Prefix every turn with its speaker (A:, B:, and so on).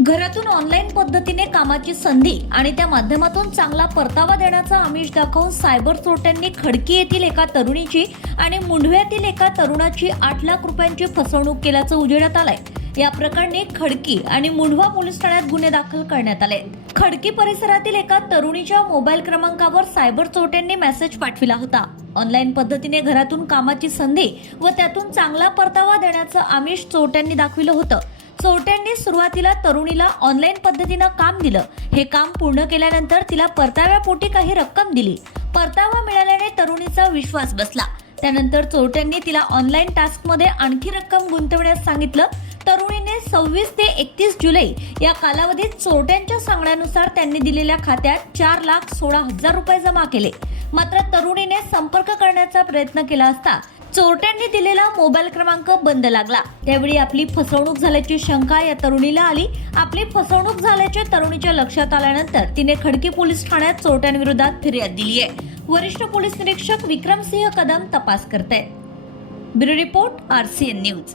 A: घरातून ऑनलाईन पद्धतीने कामाची संधी आणि त्या माध्यमातून चांगला परतावा देण्याचा आमिष दाखवून सायबर चोरट्यांनी खडकी येथील एका तरुणीची आणि मुंढव्यातील एका तरुणाची आठ लाख रुपयांची फसवणूक केल्याचं उजेडात आलंय. या प्रकरणी खडकी आणि मुंढवा पोलीस ठाण्यात गुन्हे दाखल करण्यात आले. खडकी परिसरातील एका तरुणीच्या मोबाईल क्रमांकावर सायबर चोरट्यांनी मेसेज पाठविला होता. ऑनलाईन पद्धतीने घरातून कामाची संधी व त्यातून चांगला परतावा देण्याचं आमिष चोरट्यांनी दाखविलं होतं. चोरट्यांनी सुरुवातीला तरुणीला ऑनलाईन पद्धतीनं काम दिलं. हे काम पूर्ण केल्यानंतर तिला परताव्यापोटी काही रक्कम दिली. परतावा मिळाल्याने तरुणीचा विश्वास बसला. त्यानंतर चोरट्यांनी तिला ऑनलाईन टास्कमध्ये आणखी रक्कम गुंतवण्यास सांगितलं. तरुणीने सव्वीस ते एकतीस जुलै या कालावधीत चोरट्यांच्या सांगण्यानुसार त्यांनी दिलेल्या खात्यात चार लाख सोळा हजार रुपये जमा केले. मात्र तरुणीने संपर्क करण्याचा प्रयत्न केला असता चोरट्यांनी दिलेला मोबाईल क्रमांक बंद लागला. त्यावेळी आपली फसवणूक झाल्याची शंका या तरुणीला आली. आपली फसवणूक झाल्याचे तरुणीच्या लक्षात आल्यानंतर तिने खडकी पोलीस ठाण्यात चोरट्यांविरोधात फिर्याद दिली आहे. वरिष्ठ पोलीस निरीक्षक विक्रमसिंह कदम तपास करते ब्युरो रिपोर्ट आरसीएन न्यूज.